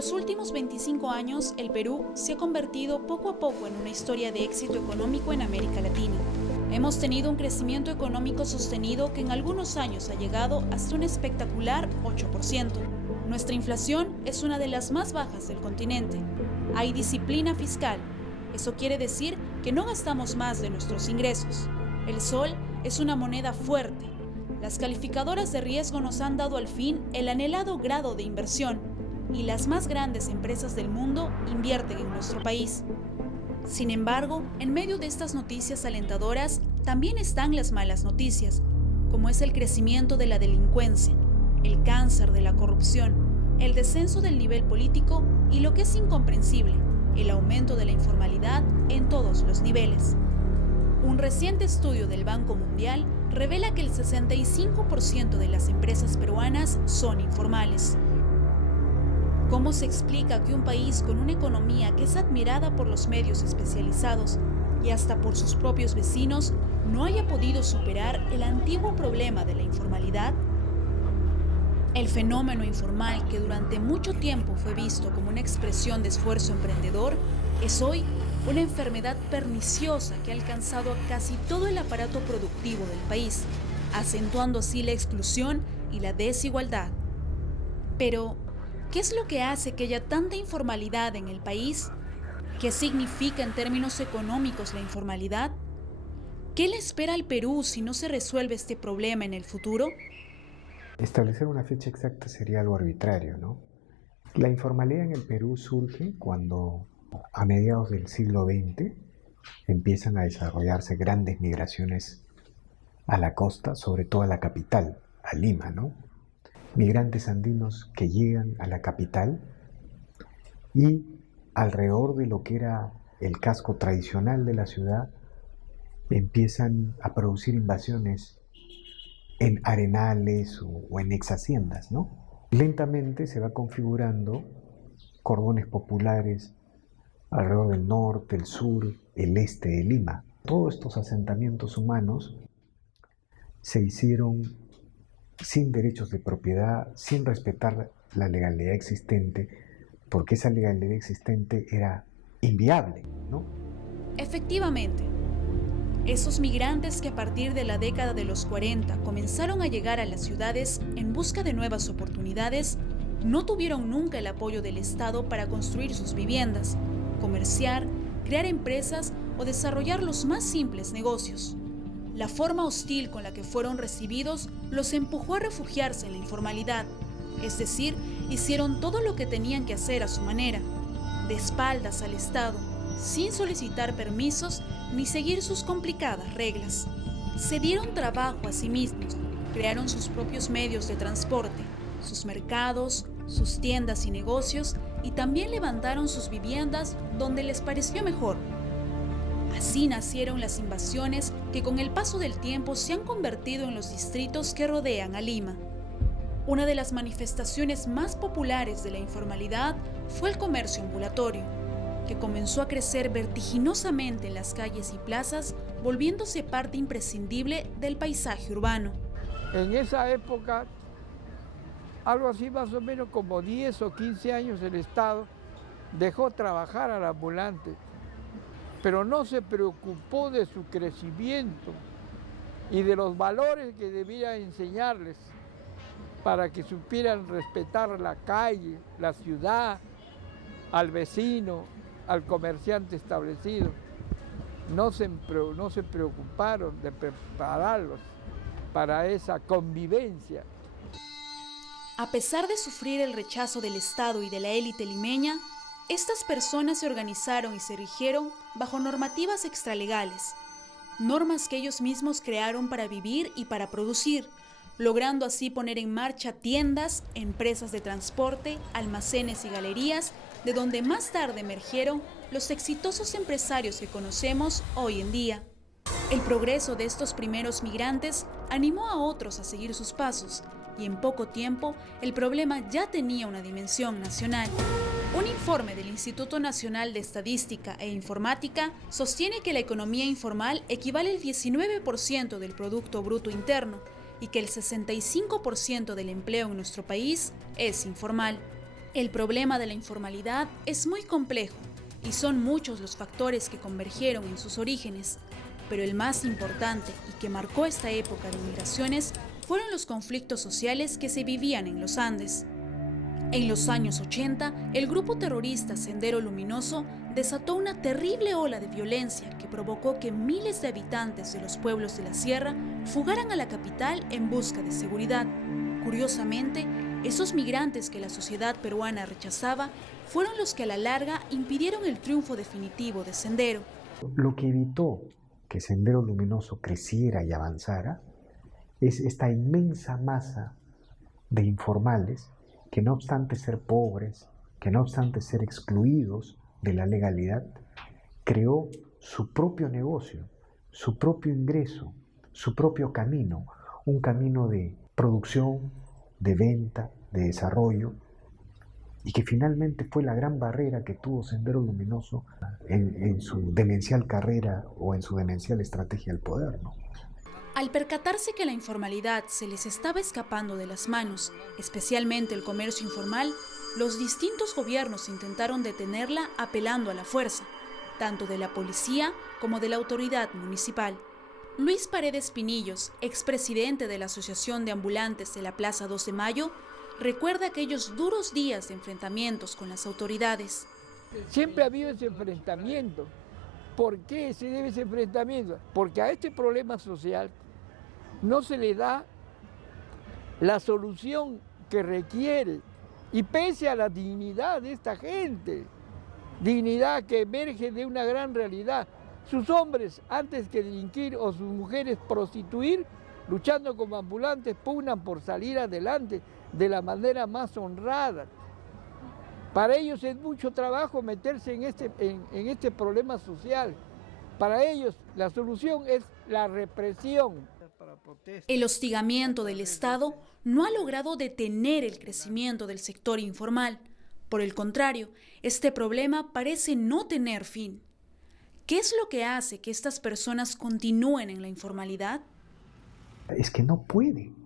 los últimos 25 años, el Perú se ha convertido poco a poco en una historia de éxito económico en América Latina. Hemos tenido un crecimiento económico sostenido que en algunos años ha llegado hasta un espectacular 8%. Nuestra inflación es una de las más bajas del continente. Hay disciplina fiscal. Eso quiere decir que no gastamos más de nuestros ingresos. El sol es una moneda fuerte. Las calificadoras de riesgo nos han dado al fin el anhelado grado de inversión y las más grandes empresas del mundo invierten en nuestro país. Sin embargo, en medio de estas noticias alentadoras también están las malas noticias, como es el crecimiento de la delincuencia, el cáncer de la corrupción, el descenso del nivel político y lo que es incomprensible, el aumento de la informalidad en todos los niveles. Un reciente estudio del Banco Mundial revela que el 65% de las empresas peruanas son informales. ¿Cómo se explica que un país con una economía que es admirada por los medios especializados y hasta por sus propios vecinos no haya podido superar el antiguo problema de la informalidad? El fenómeno informal, que durante mucho tiempo fue visto como una expresión de esfuerzo emprendedor, es hoy una enfermedad perniciosa que ha alcanzado a casi todo el aparato productivo del país, acentuando así la exclusión y la desigualdad. Pero, ¿qué es lo que hace que haya tanta informalidad en el país? ¿Qué significa en términos económicos la informalidad? ¿Qué le espera al Perú si no se resuelve este problema en el futuro? Establecer una fecha exacta sería algo arbitrario, ¿no? La informalidad en el Perú surge cuando a mediados del siglo XX empiezan a desarrollarse grandes migraciones a la costa, sobre todo a la capital, a Lima, ¿no? Migrantes andinos que llegan a la capital y alrededor de lo que era el casco tradicional de la ciudad empiezan a producir invasiones en arenales o en exhaciendas, ¿no? Lentamente se va configurando cordones populares alrededor del norte, el sur, el este de Lima. Todos estos asentamientos humanos se hicieron sin derechos de propiedad, sin respetar la legalidad existente, porque esa legalidad existente era inviable, ¿no? Efectivamente, esos migrantes que a partir de la década de los 40 comenzaron a llegar a las ciudades en busca de nuevas oportunidades, no tuvieron nunca el apoyo del Estado para construir sus viviendas, comerciar, crear empresas o desarrollar los más simples negocios. La forma hostil con la que fueron recibidos los empujó a refugiarse en la informalidad, es decir, hicieron todo lo que tenían que hacer a su manera, de espaldas al Estado, sin solicitar permisos ni seguir sus complicadas reglas. Se dieron trabajo a sí mismos, crearon sus propios medios de transporte, sus mercados, sus tiendas y negocios, y también levantaron sus viviendas donde les pareció mejor. Así nacieron las invasiones que con el paso del tiempo se han convertido en los distritos que rodean a Lima. Una de las manifestaciones más populares de la informalidad fue el comercio ambulatorio, que comenzó a crecer vertiginosamente en las calles y plazas, volviéndose parte imprescindible del paisaje urbano. En esa época, algo así más o menos como 10 o 15 años, el Estado dejó trabajar al ambulante, pero no se preocupó de su crecimiento y de los valores que debía enseñarles para que supieran respetar la calle, la ciudad, al vecino, al comerciante establecido. No se preocuparon de prepararlos para esa convivencia. A pesar de sufrir el rechazo del Estado y de la élite limeña, estas personas se organizaron y se rigieron bajo normativas extralegales, normas que ellos mismos crearon para vivir y para producir, logrando así poner en marcha tiendas, empresas de transporte, almacenes y galerías, de donde más tarde emergieron los exitosos empresarios que conocemos hoy en día. El progreso de estos primeros migrantes animó a otros a seguir sus pasos, y en poco tiempo el problema ya tenía una dimensión nacional. Un informe del Instituto Nacional de Estadística e Informática sostiene que la economía informal equivale al 19% del Producto Bruto Interno y que el 65% del empleo en nuestro país es informal. El problema de la informalidad es muy complejo y son muchos los factores que convergieron en sus orígenes, pero el más importante y que marcó esta época de migraciones fueron los conflictos sociales que se vivían en los Andes. En los años 80, el grupo terrorista Sendero Luminoso desató una terrible ola de violencia que provocó que miles de habitantes de los pueblos de la sierra fugaran a la capital en busca de seguridad. Curiosamente, esos migrantes que la sociedad peruana rechazaba fueron los que a la larga impidieron el triunfo definitivo de Sendero. Lo que evitó que Sendero Luminoso creciera y avanzara es esta inmensa masa de informales que, no obstante ser pobres, que no obstante ser excluidos de la legalidad, creó su propio negocio, su propio ingreso, su propio camino, un camino de producción, de venta, de desarrollo, y que finalmente fue la gran barrera que tuvo Sendero Luminoso en su demencial carrera o en su demencial estrategia del poder, ¿no? Al percatarse que la informalidad se les estaba escapando de las manos, especialmente el comercio informal, los distintos gobiernos intentaron detenerla apelando a la fuerza, tanto de la policía como de la autoridad municipal. Luis Paredes Pinillos, expresidente de la Asociación de Ambulantes de la Plaza 2 de Mayo, recuerda aquellos duros días de enfrentamientos con las autoridades. Siempre ha habido ese enfrentamiento. ¿Por qué se debe ese enfrentamiento? Porque a este problema social no se le da la solución que requiere, y pese a la dignidad de esta gente, dignidad que emerge de una gran realidad. Sus hombres, antes que delinquir, o sus mujeres prostituir, luchando como ambulantes, pugnan por salir adelante de la manera más honrada. Para ellos es mucho trabajo meterse en este problema social. Para ellos la solución es la represión. El hostigamiento del Estado no ha logrado detener el crecimiento del sector informal. Por el contrario, este problema parece no tener fin. ¿Qué es lo que hace que estas personas continúen en la informalidad? Es que no pueden.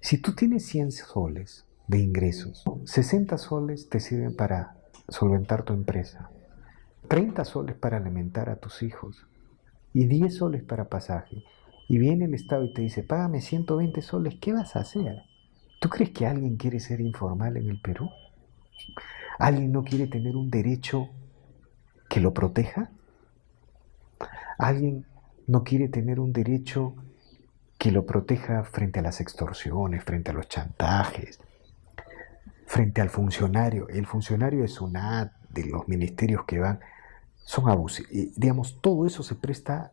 Si tú tienes 100 soles de ingresos, 60 soles te sirven para solventar tu empresa, 30 soles para alimentar a tus hijos y 10 soles para pasaje. Y viene el Estado y te dice, págame 120 soles, ¿qué vas a hacer? ¿Tú crees que alguien quiere ser informal en el Perú? ¿Alguien no quiere tener un derecho que lo proteja? ¿Alguien no quiere tener un derecho que lo proteja frente a las extorsiones, frente a los chantajes, frente al funcionario? El funcionario de SUNAT, de los ministerios que van, son abusivos. Digamos, todo eso se presta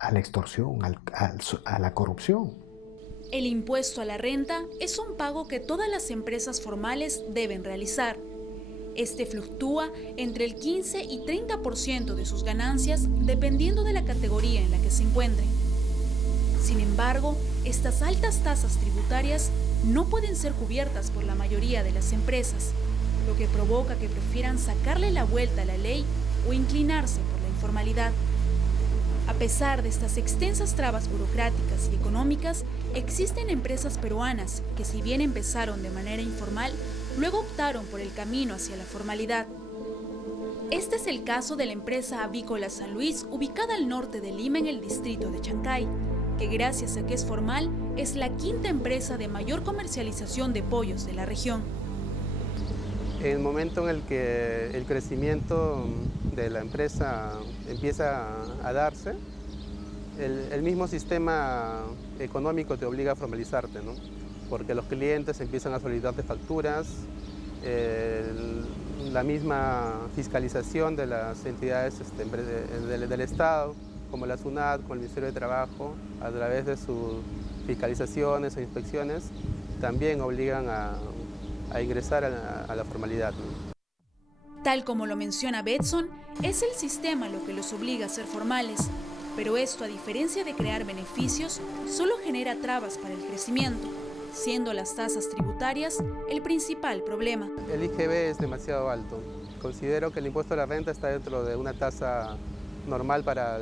a la extorsión, a la corrupción. El impuesto a la renta es un pago que todas las empresas formales deben realizar. Este fluctúa entre el 15 y 30% de sus ganancias dependiendo de la categoría en la que se encuentren. Sin embargo, estas altas tasas tributarias no pueden ser cubiertas por la mayoría de las empresas, lo que provoca que prefieran sacarle la vuelta a la ley o inclinarse por la informalidad. A pesar de estas extensas trabas burocráticas y económicas, existen empresas peruanas que, si bien empezaron de manera informal, luego optaron por el camino hacia la formalidad. Este es el caso de la empresa avícola San Luis, ubicada al norte de Lima en el distrito de Chancay, que gracias a que es formal, es la quinta empresa de mayor comercialización de pollos de la región. En el momento en el que el crecimiento de la empresa empieza a darse, el mismo sistema económico te obliga a formalizarte, ¿no? Porque los clientes empiezan a solicitarte facturas, la misma fiscalización de las entidades del Estado, como la SUNAT, como el Ministerio de Trabajo, a través de sus fiscalizaciones o inspecciones, también obligan a ingresar a la formalidad, ¿no? Tal como lo menciona Betson, es el sistema lo que los obliga a ser formales, pero esto, a diferencia de crear beneficios, solo genera trabas para el crecimiento, siendo las tasas tributarias el principal problema. El IGB es demasiado alto. Considero que el impuesto a la renta está dentro de una tasa normal para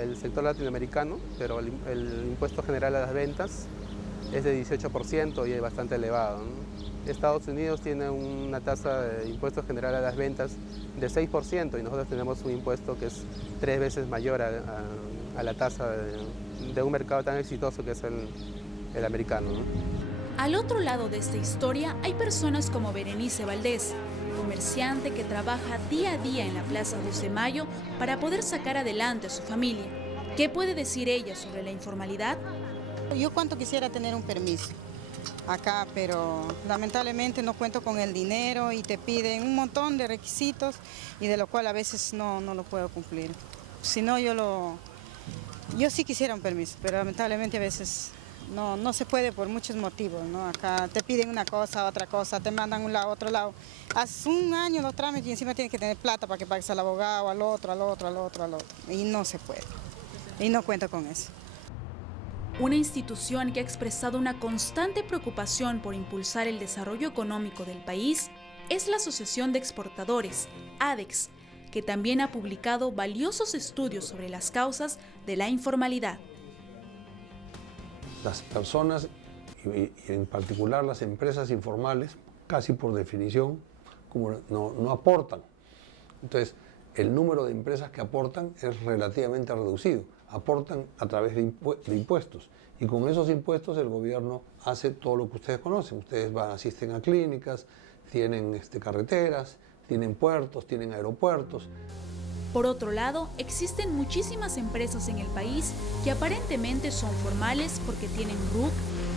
el sector latinoamericano, pero el impuesto general a las ventas es de 18% y es bastante elevado, ¿no? Estados Unidos tiene una tasa de impuesto general a las ventas de 6% y nosotros tenemos un impuesto que es 3 veces mayor a la tasa de un mercado tan exitoso que es el americano, ¿no? Al otro lado de esta historia hay personas como Berenice Valdés, comerciante que trabaja día a día en la Plaza 12 de Mayo para poder sacar adelante a su familia. ¿Qué puede decir ella sobre la informalidad? Yo cuánto quisiera tener un permiso acá, pero lamentablemente no cuento con el dinero y te piden un montón de requisitos y de lo cual a veces no lo puedo cumplir. Si no, yo sí quisiera un permiso, pero lamentablemente a veces no se puede por muchos motivos, ¿no? Acá te piden una cosa, otra cosa, te mandan un lado, otro lado. Hace un año los trámites y encima tienes que tener plata para que pagues al abogado, al otro. Y no se puede. Y no cuento con eso. Una institución que ha expresado una constante preocupación por impulsar el desarrollo económico del país es la Asociación de Exportadores, ADEX, que también ha publicado valiosos estudios sobre las causas de la informalidad. Las personas, y en particular las empresas informales, casi por definición, como no aportan. Entonces, el número de empresas que aportan es relativamente reducido. Aportan a través de impuestos. Y con esos impuestos el gobierno hace todo lo que ustedes conocen. Ustedes asisten a clínicas, tienen carreteras, tienen puertos, tienen aeropuertos. Por otro lado, existen muchísimas empresas en el país que aparentemente son formales porque tienen RUC,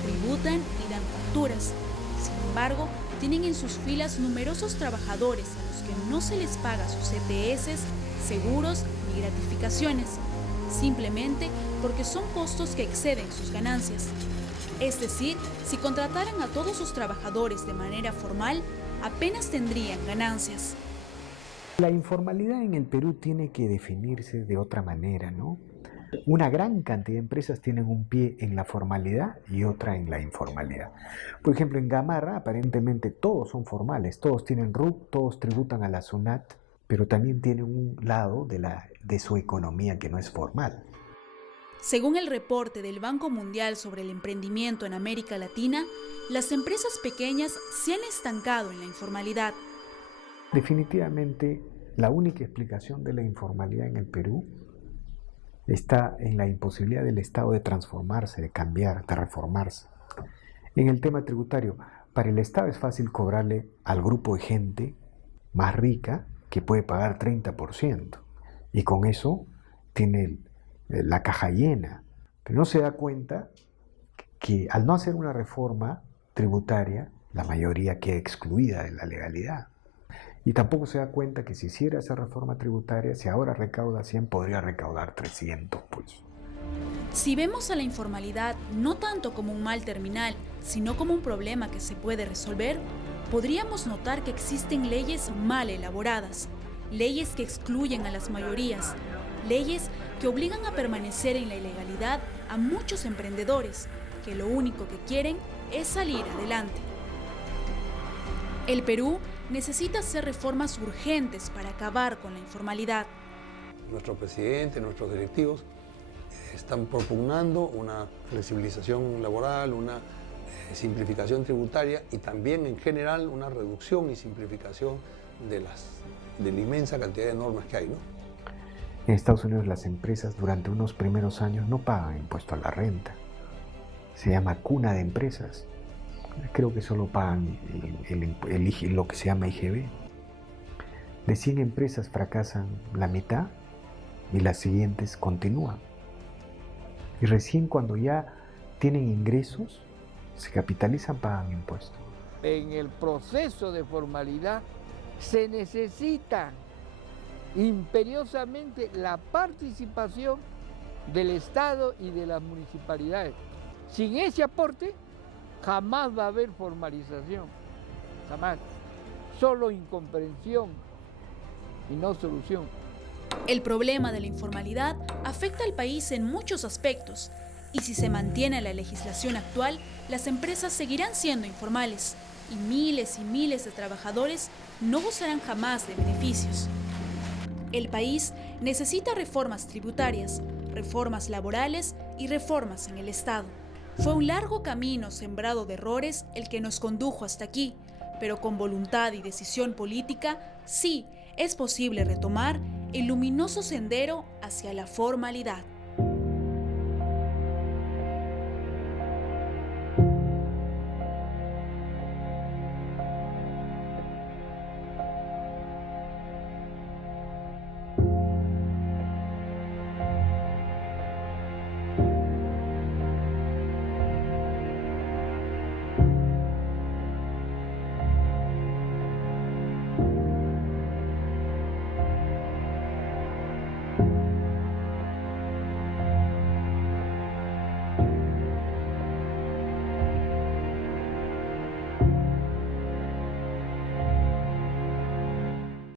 tributan y dan facturas. Sin embargo, tienen en sus filas numerosos trabajadores a los que no se les paga sus EPS, seguros ni gratificaciones, simplemente porque son costos que exceden sus ganancias. Es decir, si contrataran a todos sus trabajadores de manera formal, apenas tendrían ganancias. La informalidad en el Perú tiene que definirse de otra manera, ¿no? Una gran cantidad de empresas tienen un pie en la formalidad y otra en la informalidad. Por ejemplo, en Gamarra aparentemente todos son formales, todos tienen RUC, todos tributan a la SUNAT, pero también tienen un lado de su economía que no es formal. Según el reporte del Banco Mundial sobre el emprendimiento en América Latina, las empresas pequeñas se han estancado en la informalidad. Definitivamente, la única explicación de la informalidad en el Perú está en la imposibilidad del Estado de transformarse, de cambiar, de reformarse. En el tema tributario, para el Estado es fácil cobrarle al grupo de gente más rica que puede pagar 30%, y con eso tiene la caja llena. Pero no se da cuenta que al no hacer una reforma tributaria, la mayoría queda excluida de la legalidad. Y tampoco se da cuenta que si hiciera esa reforma tributaria, si ahora recauda 100, podría recaudar 300, pues. Si vemos a la informalidad no tanto como un mal terminal, sino como un problema que se puede resolver, podríamos notar que existen leyes mal elaboradas, leyes que excluyen a las mayorías, leyes que obligan a permanecer en la ilegalidad a muchos emprendedores, que lo único que quieren es salir adelante. El Perú necesita hacer reformas urgentes para acabar con la informalidad. Nuestro presidente, nuestros directivos están propugnando una flexibilización laboral, una simplificación tributaria y también en general una reducción y simplificación de la inmensa cantidad de normas que hay, ¿no? En Estados Unidos las empresas durante unos primeros años no pagan impuesto a la renta. Se llama cuna de empresas. Creo que solo pagan lo que se llama IGB. De 100 empresas fracasan la mitad y las siguientes continúan. Y recién cuando ya tienen ingresos, se capitalizan, pagan impuestos. En el proceso de formalidad se necesita imperiosamente la participación del Estado y de las municipalidades. Sin ese aporte, jamás va a haber formalización, jamás. Solo incomprensión y no solución. El problema de la informalidad afecta al país en muchos aspectos, y si se mantiene la legislación actual, las empresas seguirán siendo informales, y miles de trabajadores no gozarán jamás de beneficios. El país necesita reformas tributarias, reformas laborales y reformas en el Estado. Fue un largo camino sembrado de errores el que nos condujo hasta aquí, pero con voluntad y decisión política, sí, es posible retomar el luminoso sendero hacia la formalidad.